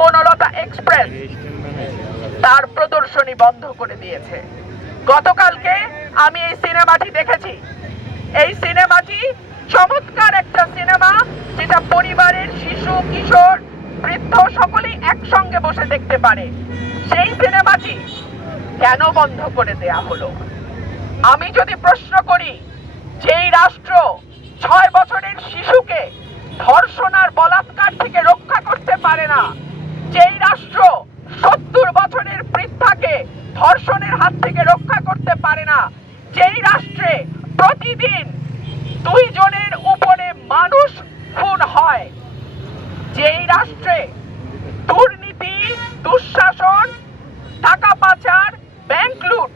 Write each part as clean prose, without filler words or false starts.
Banalata express তার প্রদর্শনী বন্ধ করে দিয়েছে। গতকালকে আমি এই সিনেমাটি দেখেছি। এই সিনেমাটি চমৎকার একটা সিনেমা, যেটা পরিবারের শিশু, কিশোর, বৃদ্ধ সকলেই একসঙ্গে বসে দেখতে পারে। সেই সিনেমাটি কেন বন্ধ করে দেয়া হলো? আমি যদি প্রশ্ন করি, যেই রাষ্ট্র 6 বছরের শিশুকে ধর্ষণ আর বলাৎকার থেকে রক্ষা করতে পারে না, যেই রাষ্ট্র 70 বছরের বৃদ্ধাকে ধর্ষণের হাত থেকে রক্ষা করতে পারে না, যেই রাষ্ট্রে প্রতিদিন 2 জনের উপরে মানুষ খুন হয়, যেই রাষ্ট্রে দুর্নীতি, দুঃশাসন, টাকা পাচার, ব্যাংক লুট,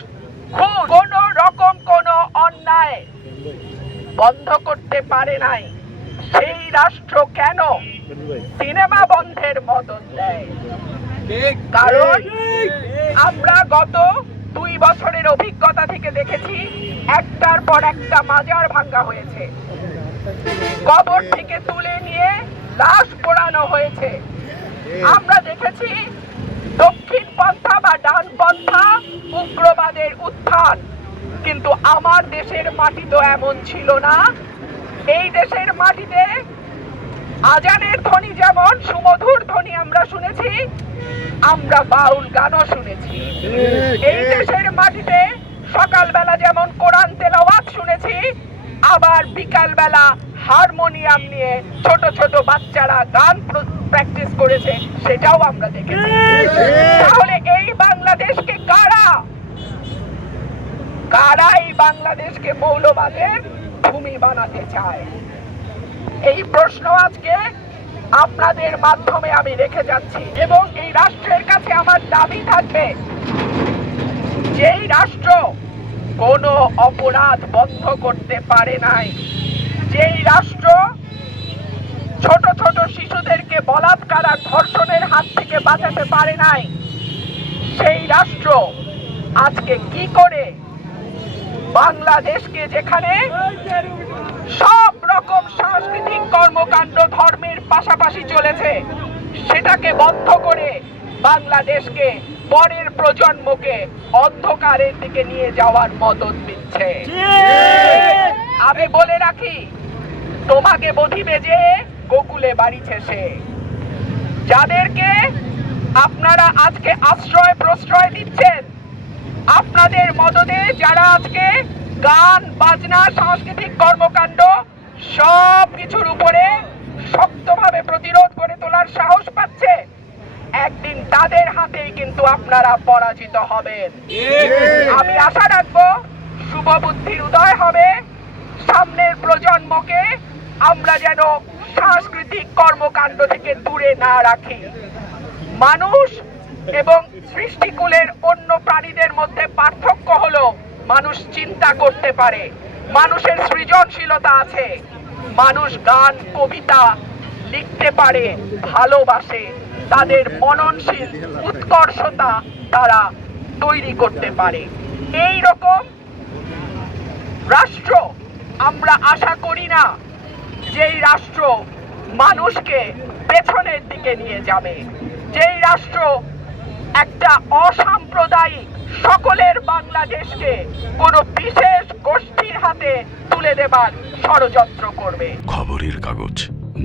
খুন, কোন রকম কোন অন্যায় বন্ধ করতে পারে নাই, সেই রাষ্ট্র কেন সিনেমা বন্ধের মদত দেয়? কারণ আমরা গত 2 বছরের অভিজ্ঞতা থেকে দেখেছি, একটার পর একটা মাজার ভাঙ্গা হয়েছে, কবর থেকে তুলে নিয়ে লাশ পোড়ানো হয়েছে। আমরা দেখেছি দক্ষিণ পন্থা বা ডান পন্থা উগ্রবাদের উত্থান। কিন্তু আমার দেশের মাটি তো এমন ছিল না। এই দেশের মাটিতে আজানের ধ্বনি যেমন সুমধুর ধ্বনি আমরা শুনেছি, আমরা বাউল গানও শুনেছি। এই দেশের মাটিতে সকালবেলা যেমন কোরআন তেলাওয়াত শুনেছি, আবার বিকালবেলা হারমোনিয়াম নিয়ে ছোট ছোট বাচ্চারা গান প্র্যাকটিস করেছে, সেটাও আমরা দেখেছি। তাহলে এই বাংলাদেশকে কারা এই বাংলাদেশকে মৌলবাদের ভূমি বানাতে চায়? এই প্রশ্ন আজকে আপনাদের মাধ্যমে আমি রেখে যাচ্ছি, এবং এই রাষ্ট্রের কাছে আমার দাবি থাকবে, যেই রাষ্ট্র কোনো অপরাধ বন্ধ করতে পারে নাই, যেই রাষ্ট্র ছোট ছোট শিশুদেরকে বলাৎকার আর ধর্ষণের হাত থেকে বাঁচাতে পারে নাই, সেই রাষ্ট্র আজকে কি করে বাংলাদেশকে, যেখানে সব রকম সাংস্কৃতিক কর্মকাণ্ড ধর্মের পাশাপাশি চলেছে, সেটাকে বন্ধ করে বাংলাদেশকে, পরের প্রজন্মকে অন্ধকারের দিকে নিয়ে যাওয়ার মদত দিচ্ছে? আমি বলে রাখি, তোমাকে বধিবে যে গোকুলে বাড়িছে সে। যাদেরকে আপনারা আজকে আশ্রয় প্রশ্রয় দিচ্ছেন, আপনাদের মদদে যারা আজকে গান, বাজনা, সাংস্কৃতিক কর্মকাণ্ড সব কিছুর উপরে শক্তভাবে প্রতিরোধ করে তোলার সাহস পাচ্ছে, একদিন তাদের হাতেই কিন্তু আপনারা পরাজিত হবেন। আমি আশা রাখবো শুভ বুদ্ধির উদয় হবে, সামনের প্রজন্মকে আমরা যেন সাংস্কৃতিক কর্মকাণ্ড থেকে দূরে না রাখি। মানুষ এবং সৃষ্টিকুলের অন্য প্রাণীদের মধ্যে পার্থক্য হলো মানুষ চিন্তা করতে পারে, মানুষের সৃজনশীলতা আছে, মানুষ গান, কবিতা লিখতে পারে, ভালোবাসে, তাদের মননশীল উৎকর্ষতা তারা তৈরি করতে পারে। এই রকম রাষ্ট্র আমরা আশা করি না, যেই রাষ্ট্র মানুষকে পেছনের দিকে নিয়ে যাবে, যেই রাষ্ট্র একটা অসাম্প্রদায়িক সকলের বাংলাদেশকে কোনো বিশেষ গোষ্ঠীর হাতে তুলে দেবার ষড়যন্ত্র করবে। খবরের কাগজ,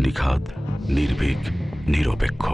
নিখাদ, নির্ভীক, নিরপেক্ষ।